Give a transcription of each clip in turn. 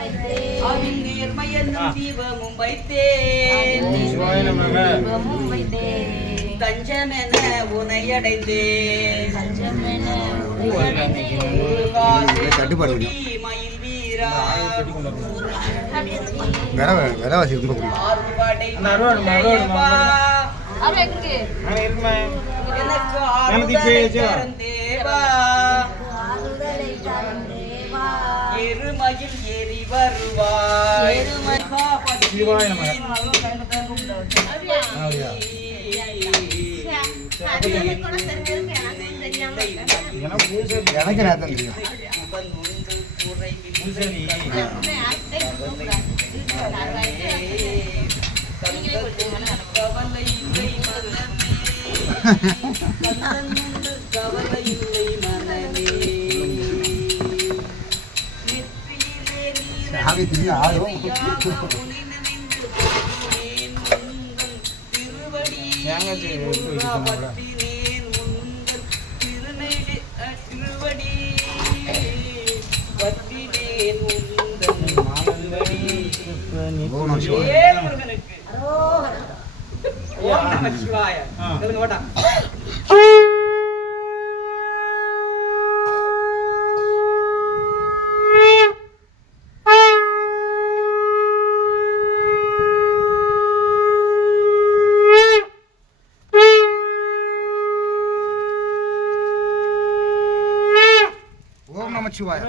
அவின் நேர்மையென்னும் தீபமும் வைத்தேன் தஞ்சமென உனையடைந்தேன் மயில் வீரா எருமையில் ஏறி வருவாய் எனக்கு நேரம் தெரியும் Chivaya.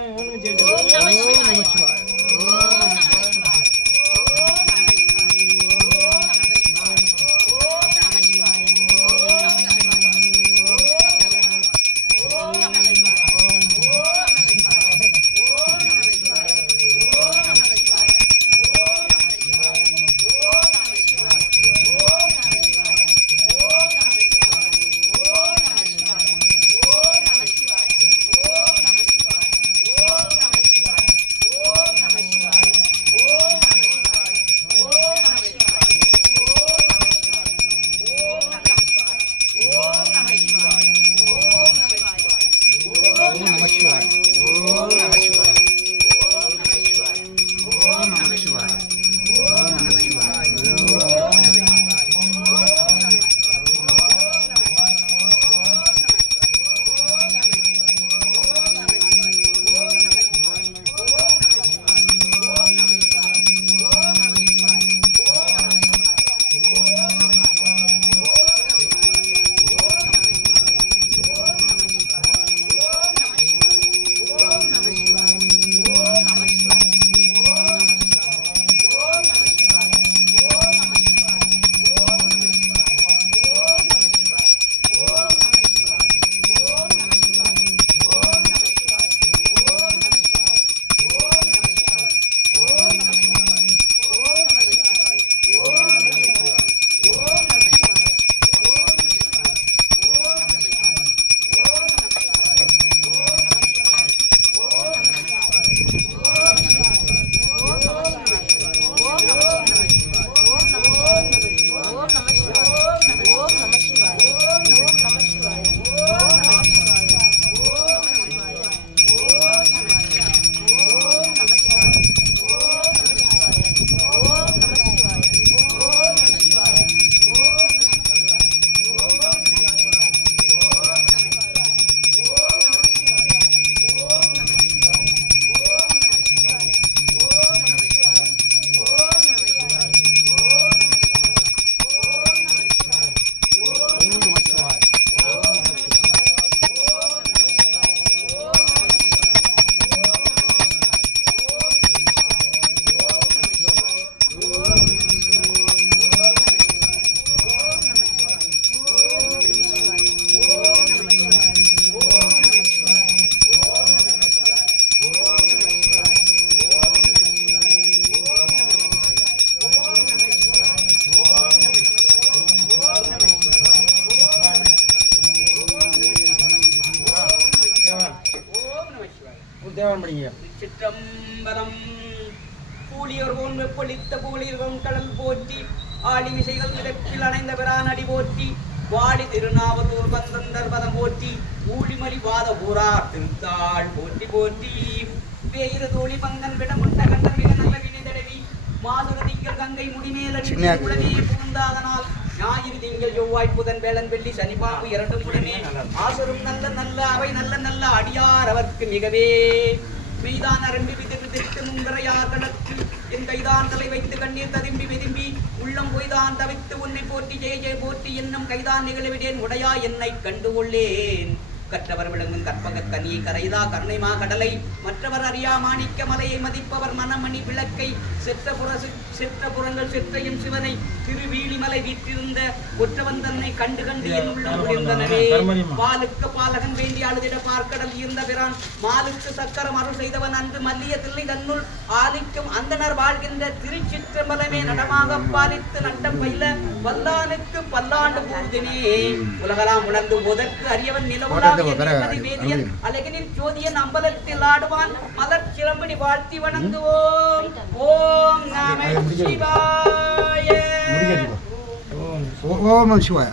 சிற்றம்பலம் கூலியர்கோன் வெப்பொழித்த கூலியர்கோன் கடல் போற்றி ஆடி விசைகள் கிடப்பில் அணைந்த பிரானடி போற்றி வாடி திருநாவலூர் பந்தந்தர் பதம் போற்றி ஊழிமலி வாத ஊரார் திருத்தாள் போற்றி போற்றி பேயிரு தோழி பங்கன் விடமுண்ட கண்டன் உடனே புகுந்தாதனால் ஞாயிறு திங்கள் செவ்வாய் புதன் வேளன் வெள்ளி சனி பாம்பு இரண்டும் உடனே ஆசரும் நல்ல நல்ல அவை நல்ல நல்ல அடியார் அவர்க்கு மிகவே மெய்தான் அரம்பி விதிர்த்து முங்கரையார் கடற்கு என் கைதான் தலை வைத்து கண்ணீர் ததும்பி வெதும்பி உள்ளம் பொய்தான் தவித்து உன்னை போற்றி ஜெய ஜெய போற்றி என்னும் கைதான் நிகழ்விடேன் உடையா என்னை கண்டுகொள்ளேன் கற்றவர் விளங்கும் கற்பக கனியை கரைதா கருணைமா கடலை மற்றவர் அறியா மாணிக்க மலையை மதிப்பவர் மனமணி விளக்கை செற்ற புறங்கள் செற்றையும் சிவனை திருவீழிமலை வீற்றிருந்த ஒற்றவன் தன்னை கண்டு கண்டு என் உள்ளம் குளிர்ந்தனவே பாலுக்கு பாலகன் வேண்டி அழுதிட பார்க்கடல் இருந்த பிரான் மாலுக்கு சக்கரம் அருள் செய்தவன் அன்று மல்லிய தில்லை தன்னுள் ஆதிக்கும் அந்தனர் வாழ்கின்ற திருச்சிற்றம்பலமே நடமாக பாலித்து நட்டம் பயில வல்லானுக்கு பல்லாண்டு பூதினே உலகலாம் உணர்ந்து முதற்கு அறியவன் நிலவுலா அழகினில் ஜோதியன் அம்பலத்தில் ஆடுவான் மலர் சிலம்படி வாழ்த்தி வணங்குவோம். ஓம் நம சிவாய. ஓம் சிவாய.